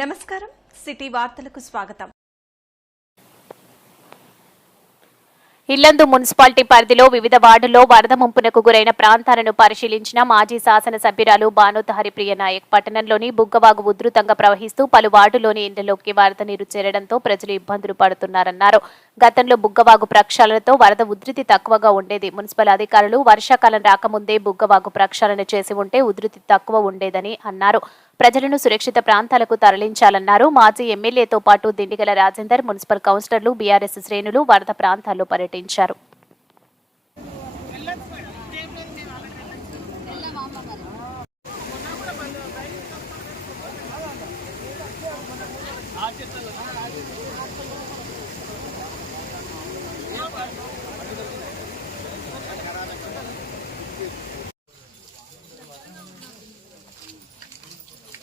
నమస్కారం. సిటీ వార్తలకు స్వాగతం. ఇల్లందు మున్సిపాలిటీ పరిధిలో వివిధ వార్డుల్లో వరద ముంపునకు గురైన ప్రాంతాలను పరిశీలించిన మాజీ శాసనసభ్యురాలు బానోత్ హరిప్రియ నాయక్ పట్టణంలోని బుగ్గవాగు ఉధృతంగా ప్రవహిస్తూ పలు వార్డులోని ఇండ్లలోకి వరద నీరు చేరడంతో ప్రజలు ఇబ్బందులు పడుతున్నారన్నారు. గతంలో బుగ్గవాగు ప్రక్షాళనతో వరద ఉధృతి తక్కువగా ఉండేది. మున్సిపల్ అధికారులు వర్షాకాలం రాకముందే బుగ్గవాగు ప్రక్షాళన చేసి ఉంటే ఉధృతి తక్కువ ఉండేదని అన్నారు. ప్రజలను సురక్షిత ప్రాంతాలకు తరలించాలన్నారు. మాజీ ఎమ్మెల్యేతో పాటు దిండిగల రాజేందర్ మున్సిపల్ కౌన్సిలర్లు బీఆర్ఎస్ శ్రేణులు వరద ప్రాంతాల్లో పర్యటించారు.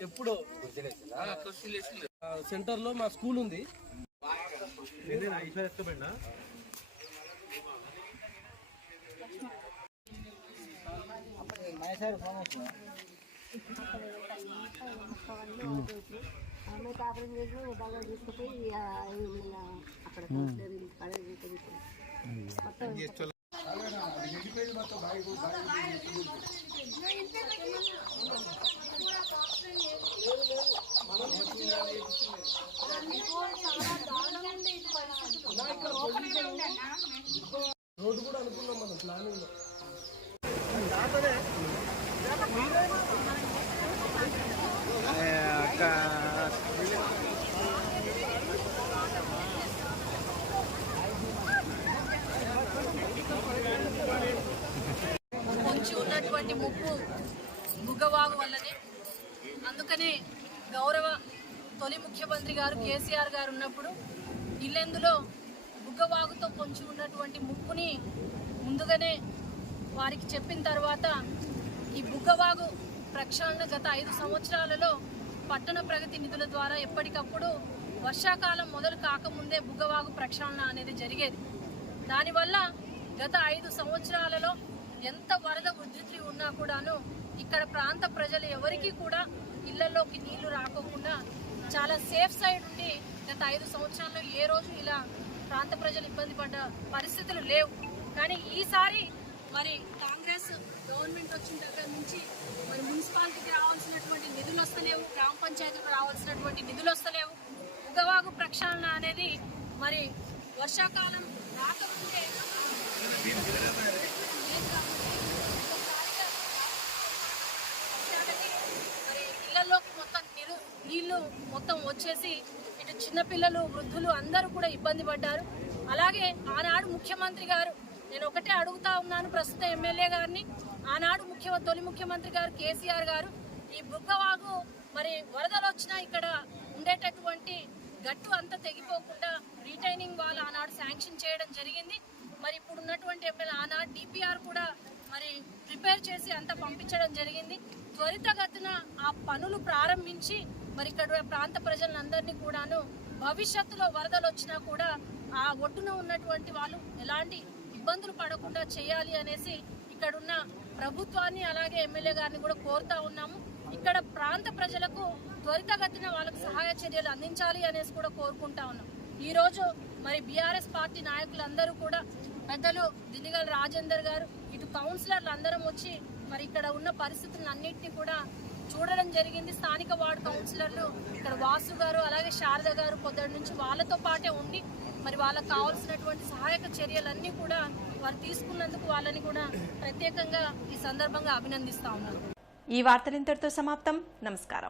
ఎప్పుడో సెంటర్లో మా స్కూల్ ఉంది. ఆమె కాపురం చేసి బాగా తీసుకుపోయి ఆ, మన అక్కడ కౌన్సిలర్ తీసుకుపోయి మొత్తం రోడ్డు కూడా అనుకున్నాం మనం ప్లానింగ్లో పొంచి ఉన్నటువంటి ముప్పు బుగ్గవాగు వల్లనే. అందుకనే గౌరవ తొలి ముఖ్యమంత్రి గారు కేసీఆర్ గారు ఉన్నప్పుడు ఇల్లెందులో బుగ్గవాగుతో పొంచి ఉన్నటువంటి ముప్పుని ముందుగానే వారికి చెప్పిన తర్వాత ఈ బుగ్గవాగు ప్రక్షాళన గత ఐదు సంవత్సరాలలో పట్టణ ప్రగతి నిధుల ద్వారా ఎప్పటికప్పుడు వర్షాకాలం మొదలు కాకముందే బుగ్గవాగు ప్రక్షాళన అనేది జరిగేది. దానివల్ల గత ఐదు సంవత్సరాలలో ఎంత వరద ఉధృతి ఉన్నా కూడాను ఇక్కడ ప్రాంత ప్రజలు ఎవరికి కూడా ఇళ్ళలోకి నీళ్ళు రాకోకుండా చాలా సేఫ్ సైడ్ ఉండి గత ఐదు సంవత్సరాల్లో ఏ రోజు ఇలా ప్రాంత ప్రజలు ఇబ్బంది పడ్డ పరిస్థితులు లేవు. కానీ ఈసారి మరి కాంగ్రెస్ గవర్నమెంట్ వచ్చిన దగ్గర నుంచి మరి మున్సిపాలిటీకి రావాల్సినటువంటి నిధులు వస్తలేవు గ్రామ పంచాయతీలకు రావాల్సినటువంటి నిధులు వస్తలేవు. ఉగవాగు ప్రక్షాళన అనేది మరి వర్షాకాలం రాకముందే మరి ఇళ్ళలోకి మొత్తం నీరు నీళ్ళు మొత్తం వచ్చేసి ఇటు చిన్నపిల్లలు వృద్ధులు అందరూ కూడా ఇబ్బంది పడ్డారు అలాగే ఆనాడు ముఖ్యమంత్రి గారు నేను ఒకటే అడుగుతా ఉన్నాను ప్రస్తుత ఎమ్మెల్యే గారిని ఆనాడు ముఖ్య తొలి ముఖ్యమంత్రి గారు కేసీఆర్ గారు ఈ బుగ్గవాగు మరి వరదలు వచ్చినా ఇక్కడ ఉండేటటువంటి గట్టు అంతా తెగిపోకుండా రీటైనింగ్ వాళ్ళు ఆనాడు శాంక్షన్ చేయడం జరిగింది. మరి ఇప్పుడు ఉన్నటువంటి ఎమ్మెల్యే ఆనాడు డిపిఆర్ కూడా మరి ప్రిపేర్ చేసి అంతా పంపించడం జరిగింది. త్వరితగతిన ఆ పనులు ప్రారంభించి మరి ఇక్కడ ప్రాంత ప్రజలందరినీ కూడాను భవిష్యత్తులో వరదలు వచ్చినా కూడా ఆ ఒడ్డున ఉన్నటువంటి వాళ్ళు ఎలాంటి ఇబ్బందులు పడకుండా చేయాలి అనేసి ఇక్కడున్న ప్రభుత్వాన్ని అలాగే ఎమ్మెల్యే గారిని కూడా కోరుతా ఉన్నాము. ఇక్కడ ప్రాంత ప్రజలకు త్వరితగతిన వాళ్ళకు సహాయ చర్యలు అందించాలి అనేసి కూడా కోరుకుంటా ఉన్నాం. ఈరోజు మరి బీఆర్ఎస్ పార్టీ నాయకులందరూ కూడా పెద్దలు దినిగల రాజేందర్ గారు ఇటు కౌన్సిలర్లు అందరం వచ్చి మరి ఇక్కడ ఉన్న పరిస్థితులను అన్నింటినీ కూడా చూడడం జరిగింది. స్థానిక వార్డు కౌన్సిలర్లు ఇక్కడ వాసు గారు అలాగే శారద గారు పొద్దున్న నుంచి వాళ్ళతో పాటే ఉండి మరి వాళ్ళకి కావాల్సినటువంటి సహాయక చర్యలన్నీ కూడా వారు తీసుకున్నందుకు వాళ్ళని కూడా ప్రత్యేకంగా ఈ సందర్భంగా అభినందిస్తా ఉన్నారు ఈ వార్తలు ఇంతటితో సమాప్తం. నమస్కారం.